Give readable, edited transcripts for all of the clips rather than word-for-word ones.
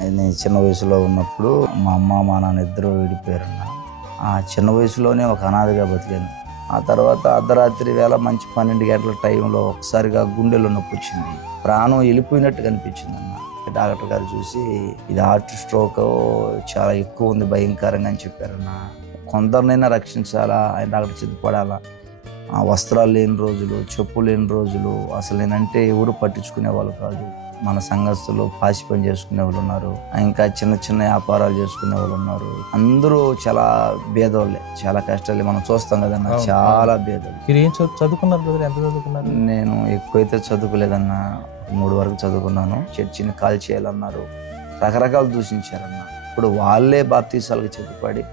నేను చిన్న వయసులో ఉన్నప్పుడు మా అమ్మ మా నాన్న ఇద్దరు విడిపోయారన్న. ఆ చిన్న వయసులోనే ఒక అనాథగా బతికాను. ఆ తర్వాత అర్ధరాత్రి వేళ మంచి 12 గంటల టైంలో ఒకసారిగా గుండెలో నొప్పి వచ్చింది. ప్రాణం వెళ్ళిపోయినట్టుగా అనిపించిందన్న. డాక్టర్ గారు చూసి ఇది హార్ట్ స్ట్రోక్ చాలా ఎక్కువ ఉంది, భయంకరంగా అని చెప్పారన్న. కొందరినైనా రక్షించాలా, ఆయన డాక్టర్ సిద్ధపడాలా. వస్త్రాలు లేని రోజులు, చెప్పులు లేని రోజులు, అసలు నేనంటే ఎవరు పట్టించుకునే వాళ్ళు కాదు. మన సంఘస్థులు పాసి పని చేసుకునే వాళ్ళు ఉన్నారు, ఇంకా చిన్న చిన్న వ్యాపారాలు చేసుకునే వాళ్ళు ఉన్నారు. అందరూ చాలా భేదవాళ్ళే, చాలా కష్టాలు మనం చూస్తాం కదన్నా, చాలా భేదాలు. మీరు ఏం చదువుకున్నారు బ్రదర్? ఎంత చదువుకున్నారు? నేను ఎక్కువైతే చదువుకోలేదన్నా, 3 వరకు చదువుకున్నాను. చర్చిని కాల్ చేయాలన్నారు, రకరకాలు దూషించారన్న. ఇప్పుడు వాళ్ళే బాప్తీసాలకు చెప్పుపడి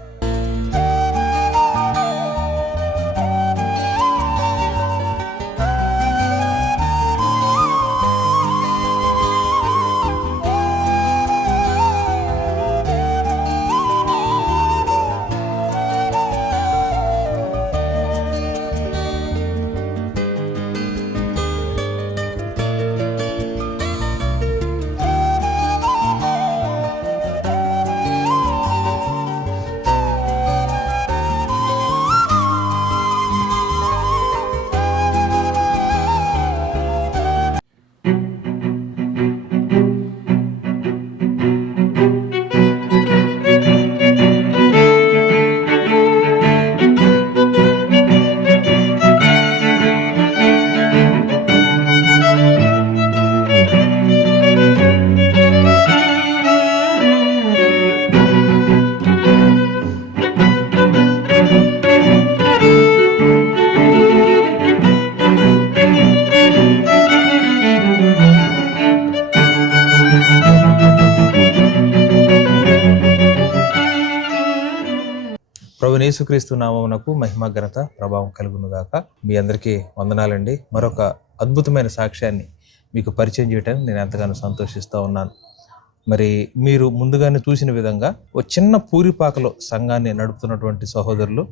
ప్రభువైన యేసుక్రీస్తు నామమునకు మహిమ ఘనత ప్రభావం కలుగును గాక. మీ అందరికీ వందనాలండి. మరొక అద్భుతమైన సాక్ష్యాన్ని మీకు పరిచయం చేయడానికి నేను ఎంతగానో సంతోషిస్తూ ఉన్నాను. మరి మీరు ముందుగానే చూసిన విధంగా ఒక చిన్న పూరిపాకలో సంఘాన్ని నడుపుతున్నటువంటి సహోదరులు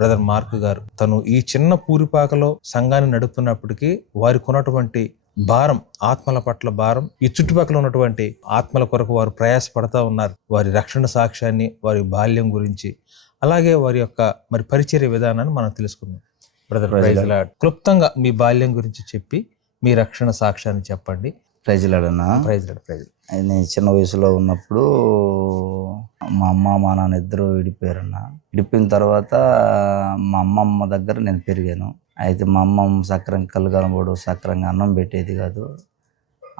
బ్రదర్ మార్క్ గారు. తను ఈ చిన్న పూరిపాకలో సంఘాన్ని నడుపుతున్నప్పటికీ వారికి ఉన్నటువంటి భారం, ఆత్మల పట్ల భారం, ఈ చుట్టుపక్కల ఉన్నటువంటి ఆత్మల కొరకు వారు ప్రయాసపడతా ఉన్నారు. వారి రక్షణ సాక్ష్యాన్ని, వారి బాల్యం గురించి, అలాగే వారి యొక్క మరి పరిచర్య విధానాన్ని మనం తెలుసుకుందాం. Brother praise lord. క్లుప్తంగా మీ బాల్యం గురించి చెప్పి మీ రక్షణ సాక్ష్యాన్ని చెప్పండి. ప్రైజ్ లార్డ్ అన్న. Praise lord. Praise lord. నేను చిన్న వయసులో ఉన్నప్పుడు మా అమ్మ మా నాన్న ఇద్దరు విడిపోయారన్న. విడిపోయిన తర్వాత మా అమ్మమ్మ దగ్గర నేను పెరిగాను. అయితే మా అమ్మమ్మ సక్రంగా కళ్ళు కనబడు, సక్రంగా అన్నం పెట్టేది కాదు.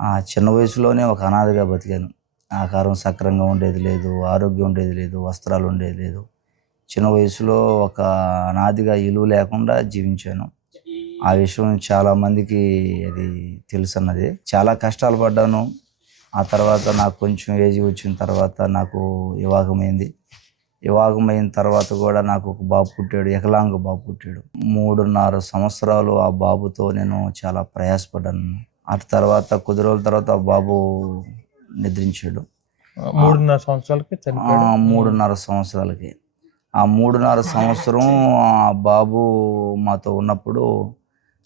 ఆ చిన్న వయసులోనే ఒక అనాథగా బతికాను. ఆహారం సక్రంగా ఉండేది లేదు, ఆరోగ్యం ఉండేది లేదు, వస్త్రాలు ఉండేది లేదు. చిన్న వయసులో ఒక అనాదిగా ఇలువ లేకుండా జీవించాను. ఆ విషయం చాలామందికి అది తెలుసు అన్నది. చాలా కష్టాలు పడ్డాను. ఆ తర్వాత నాకు కొంచెం ఏజ్ వచ్చిన తర్వాత నాకు వివాహమైంది. వివాహమైన తర్వాత కూడా నాకు ఒక బాబు పుట్టాడు, వికలాంగ బాబు పుట్టాడు. 3.5 సంవత్సరాలు ఆ బాబుతో నేను చాలా ప్రయాసపడ్డాను. ఆ తర్వాత కొద్ది రోజుల తర్వాత ఆ బాబు నిద్రించాడు. 3.5 సంవత్సరాలకి చనిపోయాడు. 3.5 సంవత్సరాలకి. ఆ 3.5 సంవత్సరం ఆ బాబు మాతో ఉన్నప్పుడు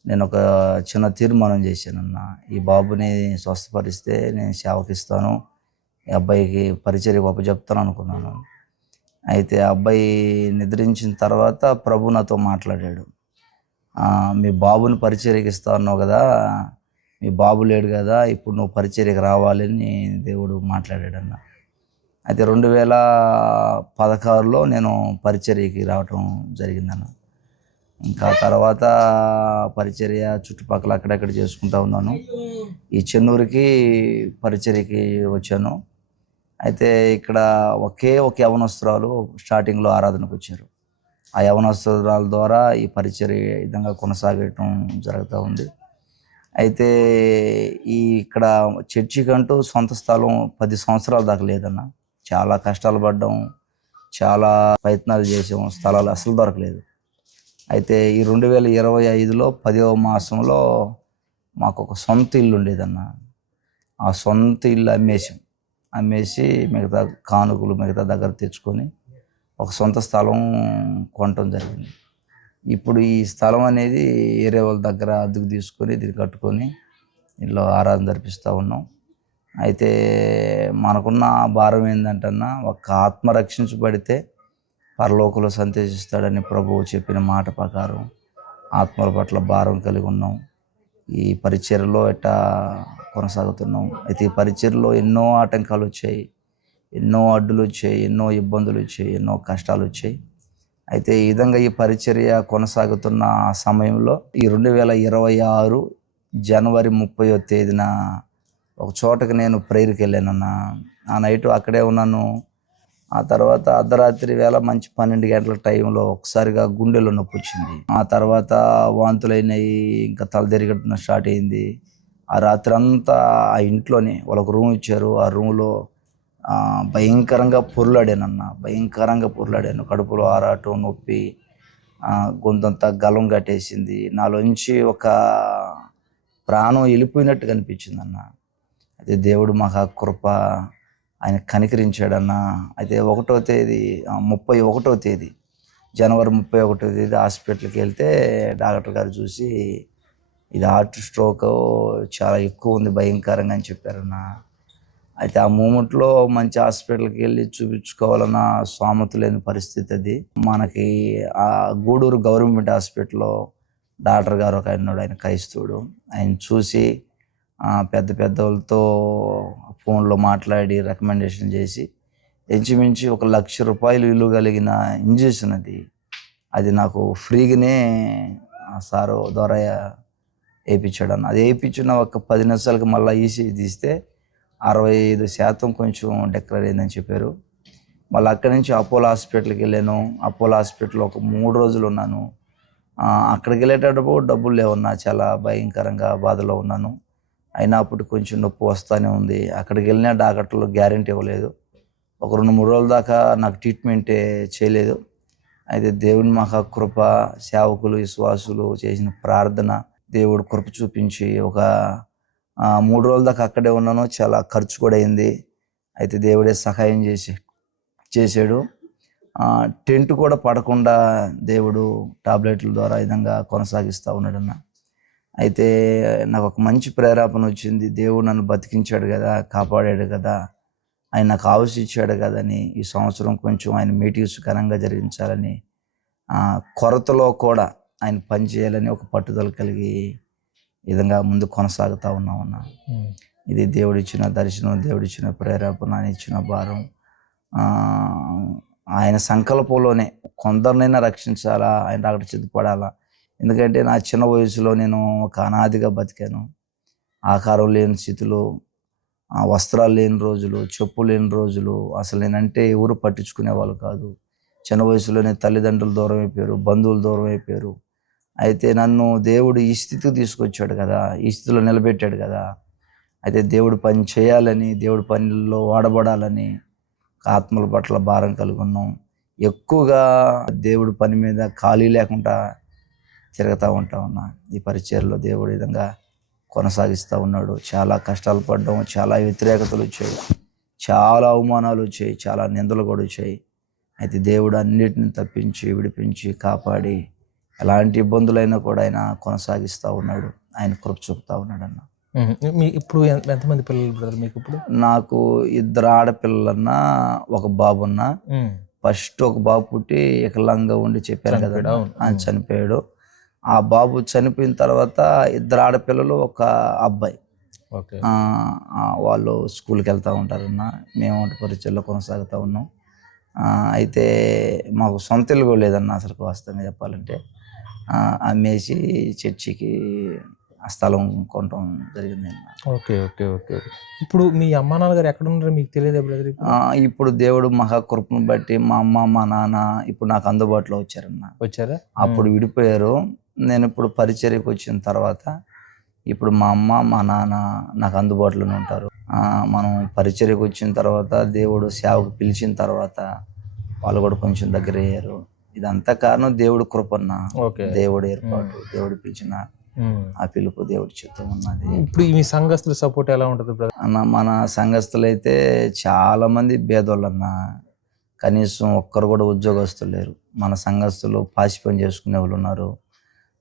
నేను ఒక చిన్న తీర్మానం చేశానన్న. ఈ బాబుని స్వస్థపరిస్తే నేను సేవకిస్తాను, ఈ అబ్బాయికి పరిచర్యకు అప్పచెప్తాను అనుకున్నాను. అయితే ఆ అబ్బాయి నిద్రించిన తర్వాత ప్రభు నాతో మాట్లాడాడు. మీ బాబుని పరిచర్యకి ఇస్తా అన్నావు కదా, మీ బాబు లేడు కదా, ఇప్పుడు నువ్వు పరిచర్యకి రావాలని దేవుడు మాట్లాడాడన్న. అయితే 2016లో నేను పరిచర్యకి రావటం జరిగిందన్న. ఇంకా తర్వాత పరిచర్య చుట్టుపక్కల అక్కడెక్కడ చేసుకుంటూ ఉన్నాను. ఈ చెన్నూరుకి పరిచర్యకి వచ్చాను. అయితే ఇక్కడ ఒక యవనస్తురాలు స్టార్టింగ్లో ఆరాధనకు వచ్చారు. ఆ యవనస్తురాల ద్వారా ఈ పరిచర్య విధంగా కొనసాగటం జరుగుతూ ఉంది. అయితే ఇక్కడ చర్చికంటూ సొంత స్థలం 10 సంవత్సరాల దాకా లేదన్న. చాలా కష్టాలు పడ్డాం, చాలా ప్రయత్నాలు చేసాం, స్థలాలు అసలు దొరకలేదు. అయితే ఈ 2025లో 10వ మాసంలో మాకు ఒక సొంత ఇల్లు ఉండేదన్న. ఆ సొంత ఇల్లు అమ్మేసి మిగతా కానుకలు మిగతా దగ్గర తెచ్చుకొని ఒక సొంత స్థలం కొనటం జరిగింది. ఇప్పుడు ఈ స్థలం అనేది వేరే వాళ్ళ దగ్గర అద్దెకు తీసుకొని దీన్ని కట్టుకొని ఇంట్లో ఆరాధన జరిపిస్తూ ఉన్నాం. అయితే మనకున్న భారం ఏంటంటన్నా, ఒక ఆత్మ రక్షించబడితే పరలోకంలో సంతోషిస్తాడని ప్రభువు చెప్పిన మాట ప్రకారం ఆత్మల పట్ల భారం కలిగి ఉన్నాం. ఈ పరిచర్యలో ఎట్టా కొనసాగుతున్నాం. అయితే ఈ పరిచర్యలో ఎన్నో ఆటంకాలు వచ్చాయి, ఎన్నో అడ్డులు వచ్చాయి, ఎన్నో ఇబ్బందులు వచ్చాయి, ఎన్నో కష్టాలు వచ్చాయి. అయితే ఈ విధంగా ఈ పరిచర్య కొనసాగుతున్న ఆ సమయంలో ఈ 2026 జనవరి 30వ తేదీన ఒక చోటకి నేను ప్రేయర్కి వెళ్ళానన్న. ఆ నైట్ అక్కడే ఉన్నాను. ఆ తర్వాత అర్ధరాత్రి వేళ మంచి 12 గంటల టైంలో ఒకసారిగా గుండెలో నొప్పి వచ్చింది. ఆ తర్వాత వాంతులైనాయి, ఇంకా తల తిరగడం స్టార్ట్ అయింది. ఆ రాత్రి అంతా ఆ ఇంట్లోనే వాళ్ళకు రూమ్ ఇచ్చారు. ఆ రూమ్లో భయంకరంగా పొర్లాడాను. కడుపులో ఆరాటం, నొప్పి, గొంతంతా గలం కట్టేసింది. నాలోంచి ఒక ప్రాణం వెళ్ళిపోయినట్టు కనిపించింది అన్న. అయితే దేవుడు మహా కృప, ఆయన కనికరించాడన్న. అయితే 31వ తేదీ 31వ తేదీ జనవరి 31వ తేదీ హాస్పిటల్కి వెళ్తే డాక్టర్ గారు చూసి ఇది హార్ట్ స్ట్రోక్ చాలా ఎక్కువ ఉంది, భయంకరంగా అని చెప్పారన్న. అయితే ఆ మూమెంట్లో మంచి హాస్పిటల్కి వెళ్ళి చూపించుకోవాలన్న స్తోమత లేని పరిస్థితి అది. మనకి ఆ గూడూరు గవర్నమెంట్ హాస్పిటల్లో డాక్టర్ గారు ఒక ఆయన, ఆయన క్రైస్తవుడు. ఆయన చూసి పెద్ద వాళ్ళతో ఫోన్లో మాట్లాడి రికమెండేషన్ చేసి ఇంచుమించు ₹1,00,000 విలువ కలిగిన ఇంజెక్షన్ అది నాకు ఫ్రీగానే సారు ద్వారా వేయించాడు అన్న. అది వేయించిన ఒక 10 నిమిషాలకి మళ్ళీ ఈసీజీ తీస్తే 65% కొంచెం డిక్లేర్ అయిందని చెప్పారు. మళ్ళీ అక్కడి నుంచి అపోలో హాస్పిటల్కి వెళ్ళాను. అపోలో హాస్పిటల్లో ఒక 3 రోజులు ఉన్నాను. అక్కడికి వెళ్ళేటప్పుడు డబ్బులు లేవన్నా, చాలా భయంకరంగా బాధలో ఉన్నాను. అయినా అప్పుడు కొంచెం నొప్పి వస్తూనే ఉంది. అక్కడికి వెళ్ళిన డాక్టర్లు గ్యారెంటీ ఇవ్వలేదు. ఒక 2-3 రోజుల దాకా నాకు ట్రీట్మెంటే చేయలేదు. అయితే దేవుని మహాకృప, సేవకులు, విశ్వాసులు చేసిన ప్రార్థన, దేవుడు కృప చూపించి ఒక 3 రోజుల దాకా అక్కడే ఉన్నాను. చాలా ఖర్చు కూడా అయింది. అయితే దేవుడే సహాయం చేశాడు. టెంట్ కూడా పడకుండా దేవుడు టాబ్లెట్ల ద్వారా ఈ విధంగా కొనసాగిస్తూ ఉన్నాడన్న. అయితే నాకు ఒక మంచి ప్రేరేపణ వచ్చింది. దేవుడు నన్ను బతికించాడు కదా, కాపాడాడు కదా, ఆయన నాకు ఆవశించాడు కదా అని ఈ సంవత్సరం కొంచెం ఆయన మీటింగ్స్ ఘనంగా జరిగించాలని, కొరతలో కూడా ఆయన పని చేయాలని ఒక పట్టుదల కలిగి ఈ విధంగా ముందు కొనసాగుతూ ఉన్నామన్నా. ఇది దేవుడిచ్చిన దర్శనం, దేవుడిచ్చిన ప్రేరేపణ, ఆయన ఇచ్చిన భారం. ఆయన సంకల్పంలోనే కొందరినైనా రక్షించాలా, ఆయన రాకడ సిద్ధపడాలా. ఎందుకంటే నా చిన్న వయసులో నేను ఒక అనాదిగా బతికాను. ఆకారం లేని స్థితిలో, వస్త్రాలు లేని రోజులు, చెప్పు లేని రోజులు, అసలు నేనంటే ఎవరు పట్టించుకునే వాళ్ళు కాదు. చిన్న వయసులోనే తల్లిదండ్రులు దూరం అయిపోయారు, బంధువులు దూరం అయిపోయారు. అయితే నన్ను దేవుడు ఈ స్థితికి తీసుకొచ్చాడు కదా, ఈ స్థితిలో నిలబెట్టాడు కదా. అయితే దేవుడు పని చేయాలని, దేవుడి పనిలో వాడబడాలని ఆత్మల పట్ల భారం కలిగి ఉన్నాం. ఎక్కువగా దేవుడి పని మీద ఖాళీ లేకుండా తిరుగుతూ ఉన్నా. ఈ పరిచర్లో దేవుడు ఈ విధంగా కొనసాగిస్తూ ఉన్నాడు. చాలా కష్టాలు పడ్డాం, చాలా వ్యతిరేకతలు వచ్చాయి, చాలా అవమానాలు వచ్చాయి, చాలా నిందలు కూడా వచ్చాయి. అయితే దేవుడు అన్నిటిని తప్పించి, విడిపించి, కాపాడి ఎలాంటి ఇబ్బందులైనా కూడా ఆయన కొనసాగిస్తూ ఉన్నాడు. ఆయన కృప చూపుతూ ఉన్నాడు అన్న. ఇప్పుడు ఎంతమంది పిల్లలు బ్రదర్ మీకు? ఇప్పుడు నాకు 2 ఆడపిల్లలన్నా, ఒక బాబున్నా. ఫస్ట్ ఒక బాబు పుట్టి వికలాంగా ఉండి చెప్పారు కదా, ఆయన చనిపోయాడు. ఆ బాబు చనిపోయిన తర్వాత 2 ఆడపిల్లలు, ఒక అబ్బాయి. వాళ్ళు స్కూల్కి వెళ్తూ ఉంటారన్న. మేము పరిచయలో కొనసాగుతూ ఉన్నాం. అయితే మాకు సొంత ఇల్లు కూడా లేదన్న, అసలు వాస్తవంగా చెప్పాలంటే. అమ్మేసి చర్చికి ఆ స్థలం కొనడం జరిగింది. Okay okay okay. ఇప్పుడు మీ అమ్మ నాన్నగారు ఎక్కడ ఉన్నారో మీకు తెలియదు బ్రదర్? ఇప్పుడు దేవుడు మహాకృపను బట్టి మా అమ్మ, మా నాన్న ఇప్పుడు నాకు అందుబాటులో వచ్చారా? అప్పుడు విడిపోయారు. నేను ఇప్పుడు పరిచర్యకు వచ్చిన తర్వాత ఇప్పుడు మా అమ్మ, మా నాన్న నాకు అందుబాటులోనే ఉంటారు. మనం పరిచర్యకు వచ్చిన తర్వాత, దేవుడు సేవకు పిలిచిన తర్వాత వాళ్ళు కూడా కొంచెం దగ్గర అయ్యారు. ఇదంతా కారణం దేవుడు కృపన్న, దేవుడు ఏర్పాటు, దేవుడు పిలిచిన ఆ పిలుపు దేవుడి చిత్తం ఉన్నది. ఇప్పుడు మీ సంఘస్థుల సపోర్ట్ ఎలా ఉంటుంది అన్న? మన సంఘస్థులు అయితే చాలా మంది పేదోళ్ళన్న, కనీసం ఒక్కరు కూడా ఉద్యోగస్తులు లేరు. మన సంఘస్థులు పాసి పని చేసుకునే వాళ్ళు ఉన్నారు,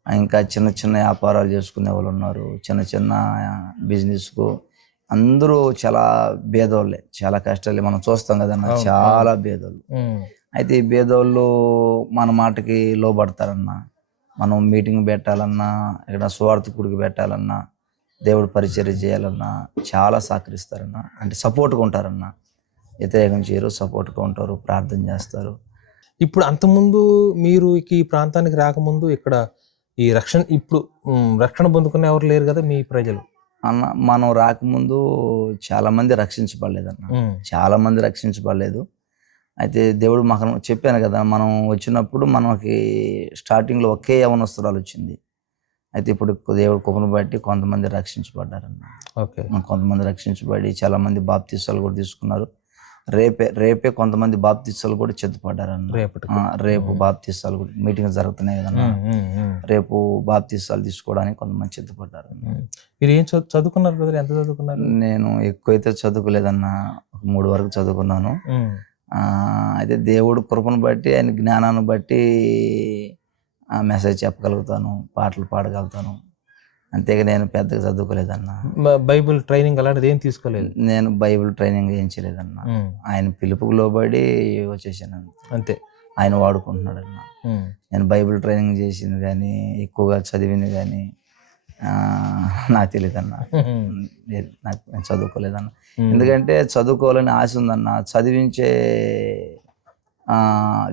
ఇంకా చిన్న చిన్న వ్యాపారాలు చేసుకునే వాళ్ళు ఉన్నారు, చిన్న చిన్న బిజినెస్కు అందరూ చాలా భేదోళ్ళే, చాలా కష్టాలే మనం చూస్తాం కదన్న, అవును, చాలా భేదోళ్ళు. ఉమ్, అయితే ఈ భేదోళ్ళు మన మాటకి లోబడతారన్న. మనం మీటింగ్ పెట్టాలన్నా, ఇక్కడ స్వార్థకుడికి పెట్టాలన్నా, దేవుడు పరిచర్య చేయాలన్నా చాలా సహకరిస్తారన్న. అంటే సపోర్ట్గా ఉంటారన్న, వ్యతిరేకం చేయరు, సపోర్ట్గా ఉంటారు, ప్రార్థన చేస్తారు. ఇప్పుడు అంతకుముందు మీరు ఈ ప్రాంతానికి రాకముందు ఇక్కడ ఈ రక్షణ ఇప్పుడు రక్షణ పొందుకునే ఎవరు లేరు కదా మీ ప్రజలు? అన్న మనం రాకముందు చాలామంది రక్షించబడలేదన్న, ఉమ్, చాలామంది రక్షించబడలేదు. అయితే దేవుడు మాకు చెప్పాను కదా, మనం వచ్చినప్పుడు మనకి స్టార్టింగ్లో ఒకే యవనస్తురాలు వచ్చింది. అయితే ఇప్పుడు దేవుడు కృపను బట్టి కొంతమంది రక్షించబడ్డారన్న. ఓకే, కొంతమంది రక్షించబడి చాలామంది బాప్తీసాలు కూడా తీసుకున్నారు. రేపే కొంతమంది బాప్తీసాలు కూడా చెందుపడ్డారన్న. రేపటికి. రేపు బాప్తీసాలు కూడా మీటింగ్ జరుగుతున్నాయి కదన్నా, రేపు బాప్తీసాలు తీసుకోవడానికి కొంతమంది చెందుపడ్డారు. మీరు ఏం చదువుకున్నారు బ్రదర్? ఎంత చదువుకున్నారు? నేను ఎక్కువైతే చదువుకోలేదన్న, 3 వరకు చదువుకున్నాను. అయితే దేవుడు కృపను బట్టి, ఆయన జ్ఞానాన్ని బట్టి మెసేజ్ చెప్పగలుగుతాను, పాటలు పాడగలుగుతాను. అంతేగా నేను పెద్దగా చదువుకోలేదన్న. బైబిల్ ట్రైనింగ్ అలాంటిది ఏం తీసుకోలేదు? నేను బైబిల్ ట్రైనింగ్ ఏం చేయలేదన్న. ఆయన పిలుపుకు లోబడి వచ్చేసాను అంతే. ఆయన వాడుకుంటున్నాడన్న. నేను బైబిల్ ట్రైనింగ్ చేసింది కానీ, ఎక్కువగా చదివింది కానీ నాకు తెలియదన్న. నేను చదువుకోలేదన్న. ఎందుకంటే చదువుకోవాలని ఆశ ఉందన్న, చదివించే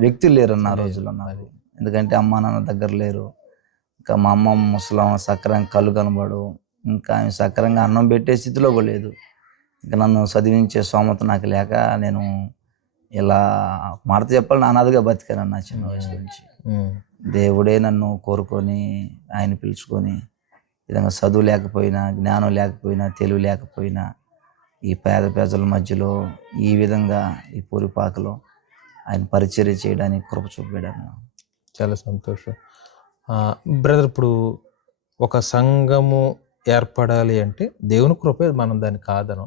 వ్యక్తులు లేరన్న ఆ రోజుల్లో నాకు. ఎందుకంటే అమ్మా నాన్న దగ్గర లేరు. ఇంకా మా అమ్మ ముసలమ్మ సక్రంగా కళ్ళు కనబడు, ఇంకా ఆమె సక్రంగా అన్నం పెట్టే స్థితిలో కూడా లేదు. ఇంకా నన్ను చదివించే స్తోమత నాకు లేక నేను ఇలా మాట చెప్పాలని అనాథగా బతికానన్న చిన్న వయసు నుంచి. దేవుడే నన్ను కోరుకొని ఆయన పిలుచుకొని, విధంగా చదువు లేకపోయినా, జ్ఞానం లేకపోయినా, తెలివి లేకపోయినా, ఈ పేద ప్రజల మధ్యలో ఈ విధంగా ఈ పూరిపాకలో ఆయన పరిచర్య చేయడానికి కృప చూపాడన్న. చాలా సంతోషం బ్రదర్. ఇప్పుడు ఒక సంఘము ఏర్పడాలి అంటే దేవుని కృపే, మనం దాన్ని కాదను.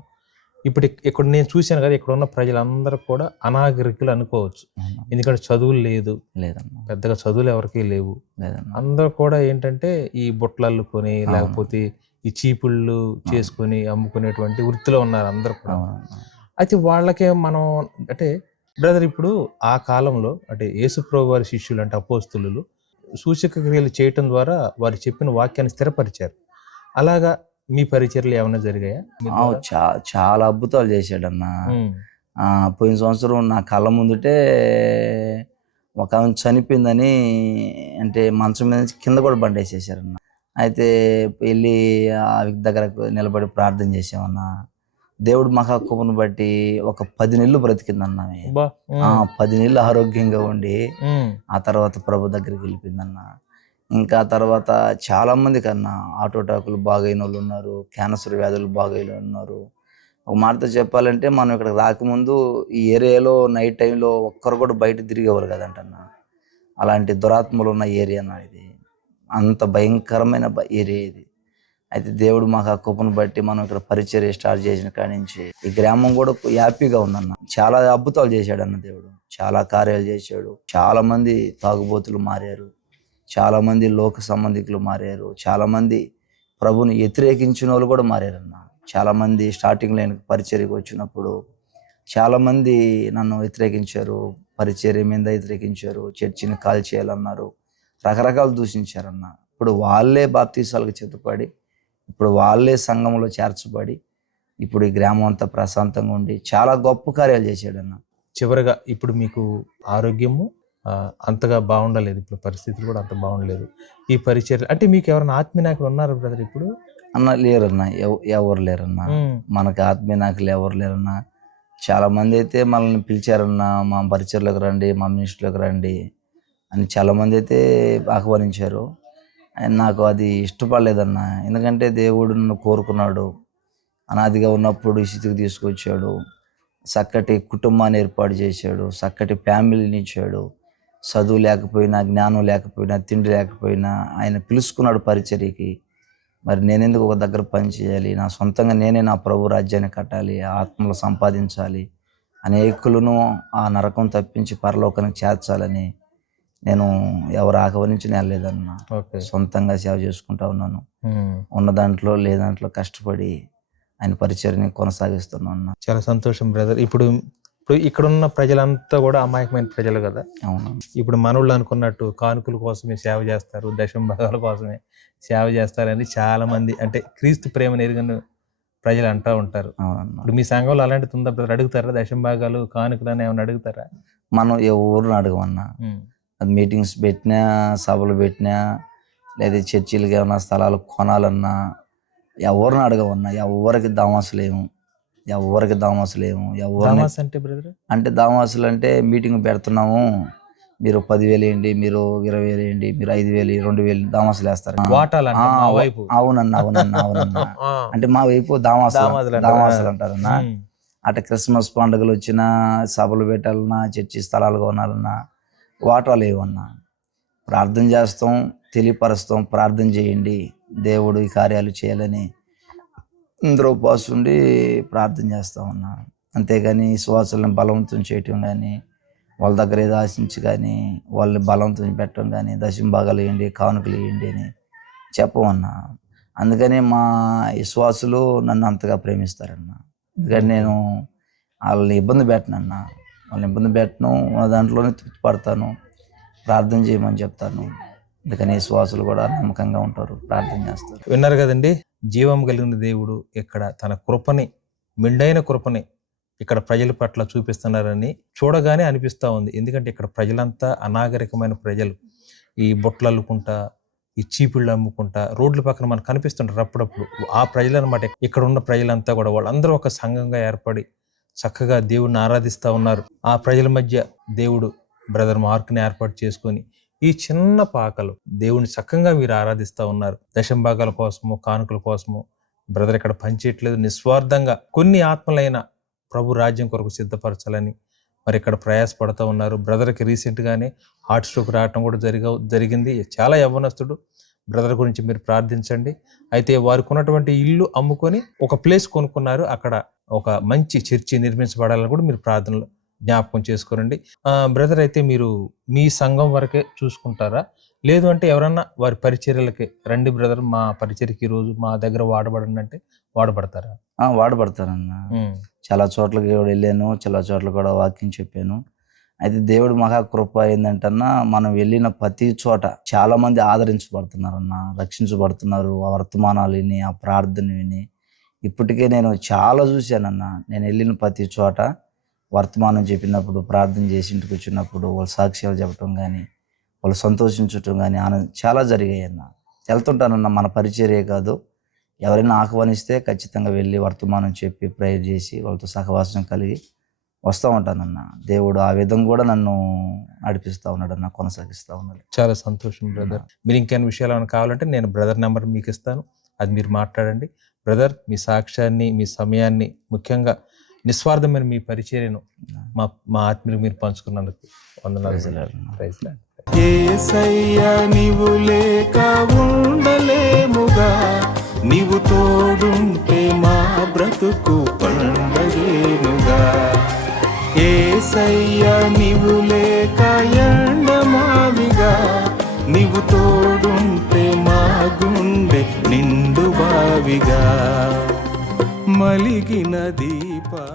ఇప్పుడు ఇక్కడ నేను చూశాను కదా, ఇక్కడ ఉన్న ప్రజలందరూ కూడా అనాగరికులు అనుకోవచ్చు. ఎందుకంటే చదువులు లేదన్న, పెద్దగా చదువులు ఎవరికీ లేవు. అందరూ కూడా ఏంటంటే ఈ బుట్టలు కొని, లేకపోతే ఈ చీపుళ్ళు చేసుకొని అమ్ముకునేటువంటి వృత్తిలో ఉన్నారు అందరూ కూడా. అయితే వాళ్ళకే మనం అంటే బ్రదర్, ఇప్పుడు ఆ కాలంలో అంటే యేసుప్రభు వారి శిష్యులు అంటే అపోస్తులు సూచక క్రియలు చేయటం ద్వారా వారు చెప్పిన వాక్యాన్ని స్థిరపరిచారు. అలాగా మీ పరిచర్యలు ఏమైనా జరిగాయా? చాలా అద్భుతాలు చేశాడన్న. పోయిన సంవత్సరం నా కళ్ళ ముందుటే ఒక ఆమె చనిపోయిందని, అంటే మంచం మీద కింద కూడా బండేసేసారన్న. అయితే వెళ్ళి ఆ వ్యక్తి దగ్గర నిలబడి ప్రార్థన చేసామన్నా. దేవుడు మహాకృపను బట్టి ఒక 10 నెలలు బ్రతికిందన్న. 10 నెలలు ఆరోగ్యంగా ఉండి ఆ తర్వాత ప్రభు దగ్గరికి వెళ్ళిపోయిందన్న. ఇంకా తర్వాత చాలా మంది కన్నా ఆటోటాకులు బాగైన వాళ్ళు ఉన్నారు, క్యాన్సర్ వ్యాధులు బాగైన ఉన్నారు. ఒక మాటతో చెప్పాలంటే మనం ఇక్కడ రాకముందు ఈ ఏరియాలో నైట్ టైంలో ఒక్కరు కూడా బయట తిరిగేవారు కదంటన్న. అలాంటి దురాత్మలు ఉన్న ఏరియానా ఇది, అంత భయంకరమైన ఏరియా ఇది. అయితే దేవుడు మాకు ఆ కృపను బట్టి మనం ఇక్కడ పరిచర్య స్టార్ట్ చేసిన కాడి నుంచి ఈ గ్రామం కూడా హ్యాపీగా ఉందన్న. చాలా అద్భుతాలు చేశాడన్న దేవుడు, చాలా కార్యాలు చేశాడు. చాలా మంది తాగుబోతులు మారారు, చాలా మంది లోక సంబంధికులు మారారు, చాలా మంది ప్రభుని వ్యతిరేకించిన వాళ్ళు కూడా మారారన్న. చాలా మంది స్టార్టింగ్లో నేను పరిచర్యకు వచ్చినప్పుడు చాలా మంది నన్ను వ్యతిరేకించారు, పరిచర్య మీద వ్యతిరేకించారు, చర్చిని కాల్ చేయాలన్నారు, రకరకాలు దూషించారన్న. ఇప్పుడు వాళ్ళే బాప్తీసాలకు చెంతపడి, ఇప్పుడు వాళ్ళే సంఘంలో చేర్చబడి, ఇప్పుడు ఈ గ్రామం అంతా ప్రశాంతంగా ఉండి చాలా గొప్ప కార్యాలు చేశాడన్న. చివరిగా ఇప్పుడు మీకు ఆరోగ్యము అంతగా బాగుండలేదు, ఇప్పుడు పరిస్థితులు కూడా అంత బాగుండలేదు. ఈ పరిచర్య అంటే మీకు ఎవరైనా ఆత్మీయ నాయకులు ఉన్నారు బ్రదర్ ఇప్పుడు? అన్న లేరన్నా, ఎవరు లేరన్నా. మనకు ఆత్మీయ నాయకులు ఎవరు లేరన్నా. చాలా మంది అయితే మనల్ని పిలిచారన్నా, మా పరిచర్లోకి రండి, మా మినిస్ట్రీలోకి రండి అని చాలామంది అయితే ఆహ్వానించారు. నాకు అది ఇష్టపడలేదన్న. ఎందుకంటే దేవుడు నన్ను కోరుకున్నాడు, అనాదిగా ఉన్నప్పుడు ఈ స్థితికి తీసుకొచ్చాడు, చక్కటి కుటుంబాన్ని ఏర్పాటు చేశాడు, చక్కటి ఫ్యామిలీని ఇచ్చాడు. చదువు లేకపోయినా, జ్ఞానం లేకపోయినా, తిండి లేకపోయినా ఆయన పిలుచుకున్నాడు పరిచర్యకి. మరి నేనెందుకు ఒక దగ్గర పని చేయాలి? నా సొంతంగా నేనే నా ప్రభు రాజ్యాన్ని కట్టాలి, ఆత్మలు సంపాదించాలి, అనేకులను ఆ నరకం తప్పించి పరలోకానికి చేర్చాలని నేను ఎవరు ఆహ్వానించి వెళ్ళలేదన్న. సొంతంగా సేవ చేసుకుంటా ఉన్నాను. ఉన్న దాంట్లో లేదాంట్లో కష్టపడి ఆయన పరిచర్ని కొనసాగిస్తున్నాను అన్న. చాలా సంతోషం బ్రదర్. ఇప్పుడు ఇక్కడున్న ప్రజలంతా కూడా అమాయకమైన ప్రజలు కదా. అవును. ఇప్పుడు మనోళ్ళు అనుకున్నట్టు కానుకల కోసమే సేవ చేస్తారు, దశమ భాగాల కోసమే సేవ చేస్తారని చాలా మంది అంటే క్రీస్తు ప్రేమను ఎరుగని ప్రజలు అంటూ ఉంటారు. అవునన్నా. ఇప్పుడు మీ సంఘంలో అలాంటిది ఉందా బ్రదర్? అడుగుతారా దశమ భాగాలు కానుకలు అని ఏమైనా అడుగుతారా? మనం ఎవరిని అడగమన్నా. అది మీటింగ్స్ పెట్టినా, సభలు పెట్టినా, లేదా చర్చిలకి ఏమన్నా స్థలాలు కొనాలన్నా ఎవరిని అడగమన్నా. ఎవరికి దామాసులేము, ఎవరికి దామాసులేము. ఎవరిని అంటే బ్రదర్ అంటే దామాసులు అంటే మీటింగ్ పెడుతున్నాము, మీరు 10,000 వేయండి, మీరు 20,000 వేయండి, మీరు 5,000, 2,000 దామాసులు వేస్తారు. అవునన్నా, అవునన్నా, అవునన్నా. అంటే మా వైపు దామాసులు అంటారన్న. అటు క్రిస్మస్ పండుగలు వచ్చినా, సభలు పెట్టాలన్నా, చర్చి స్థలాలు కొనాలన్నా వాటాలు ఏమన్నా. ప్రార్థన చేస్తాం, తెలియపరుస్తాం, ప్రార్థన చేయండి, దేవుడు ఈ కార్యాలు చేయాలని ఇందులో ఉపవాసం ఉండి ప్రార్థన చేస్తా ఉన్నా. అంతేగాని విశ్వాసాలను బలవంతం చేయటం కానీ, వాళ్ళ దగ్గర ఏదో ఆశించి కానీ, వాళ్ళని బలవంతం పెట్టడం కానీ, దశమ భాగాలు వేయండి, కానుకలు వేయండి అని చెప్పమన్నా. అందుకని మా విశ్వాసులు నన్ను అంతగా ప్రేమిస్తారన్న. ఎందుకంటే నేను వాళ్ళని ఇబ్బంది పెట్టనన్నా. వాళ్ళని ఇబ్బంది పెట్టను, దాంట్లోనే తృప్తి పడతాను, ప్రార్థన చేయమని చెప్తాను. అందుకని విశ్వాసులు కూడా నమ్మకంగా ఉంటారు, ప్రార్థన చేస్తారు. విన్నారు కదండి, జీవం కలిగిన దేవుడు ఇక్కడ తన కృపని, మెండైన కృపని ఇక్కడ ప్రజల పట్ల చూపిస్తున్నారని చూడగానే అనిపిస్తూ ఉంది. ఎందుకంటే ఇక్కడ ప్రజలంతా అనాగరికమైన ప్రజలు. ఈ బొట్లు అల్లుకుంటా, ఈ చీపుళ్ళు అమ్ముకుంటా రోడ్ల పక్కన మనకు కనిపిస్తుంటారు అప్పుడప్పుడు. ఆ ప్రజలు అనమాట. ఇక్కడ ఉన్న ప్రజలంతా కూడా వాళ్ళందరూ ఒక సంఘంగా ఏర్పడి చక్కగా దేవుడిని ఆరాధిస్తూ ఉన్నారు. ఆ ప్రజల మధ్య దేవుడు బ్రదర్ మార్క్ని ఏర్పాటు చేసుకొని ఈ చిన్న పాకలు దేవుని చక్కగా మీరు ఆరాధిస్తూ ఉన్నారు. దశమ భాగాల కోసము, కానుకల కోసము బ్రదర్ ఇక్కడ పనిచేయట్లేదు. నిస్వార్థంగా కొన్ని ఆత్మలైన ప్రభు రాజ్యం కొరకు సిద్ధపరచాలని మరి ఇక్కడ ప్రయాసపడుతూ ఉన్నారు. బ్రదర్కి రీసెంట్గానే హార్ట్ స్ట్రోక్ రావటం కూడా జరిగింది. చాలా యవ్వనస్తుడు. బ్రదర్ గురించి మీరు ప్రార్థించండి. అయితే వారికి ఉన్నటువంటి ఇల్లు అమ్ముకొని ఒక ప్లేస్ కొనుక్కున్నారు. అక్కడ ఒక మంచి చర్చి నిర్మించబడాలని కూడా మీరు ప్రార్థనలు జ్ఞాపకం చేసుకోరండి. బ్రదర్ అయితే మీరు మీ సంఘం వరకే చూసుకుంటారా, లేదు అంటే ఎవరన్నా వారి పరిచర్యలకి రండి బ్రదర్ మా పరిచర్యకి ఈరోజు మా దగ్గర వాడబడండి అంటే వాడబడతారా? వాడబడతారన్న. చాలా చోట్లకి వెళ్ళాను, చాలా చోట్ల కూడా వాక్యం చెప్పాను. అయితే దేవుడు మహా కృప ఏంటంటన్నా, మనం వెళ్ళిన ప్రతి చోట చాలా మంది ఆదరించబడుతున్నారన్న, రక్షించబడుతున్నారు. ఆ వర్తమానాలు విని, ఆ ప్రార్థన విని ఇప్పటికే నేను చాలా చూశానన్న. నేను వెళ్ళిన ప్రతి చోట వర్తమానం చెప్పినప్పుడు, ప్రార్థన చేసి ఇంటికి వచ్చినప్పుడు వాళ్ళు సాక్ష్యాలు చెప్పడం కానీ, వాళ్ళు సంతోషించటం కానీ చాలా జరిగాయి అన్న. వెళ్తుంటానన్న. మన పరిచర్యే కాదు, ఎవరైనా ఆహ్వానిస్తే ఖచ్చితంగా వెళ్ళి వర్తమానం చెప్పి ప్రేయర్ చేసి వాళ్ళతో సహవాసం కలిగి వస్తూ ఉంటానన్న. దేవుడు ఆ విధంగా కూడా నన్ను నడిపిస్తూ ఉన్నాడు అన్న, కొనసాగిస్తూ ఉన్నాడు. చాలా సంతోషం బ్రదర్. మీరు ఇంకేమైనా విషయాలు ఏమైనా కావాలంటే నేను బ్రదర్ నెంబర్ మీకు ఇస్తాను, అది మీరు మాట్లాడండి. బ్రదర్ మీ సాక్ష్యాన్ని, మీ సమయాన్ని, ముఖ్యంగా నిస్వార్థమైన మీ పరిచర్యను మా ఆత్మీయులు మీరు పంచుకున్నందుకు వందనాలు. యేసయ్యా నీవు లేక ఉండలేముగా, నీవు తోడుంటే మా బ్రతుకు పండగేనుగా. యేసయ్యా నీవు లేక ఎండమావిగా, నీవు తోడుంటే మా గుండె నిండు బావిగా మలిగిన దీప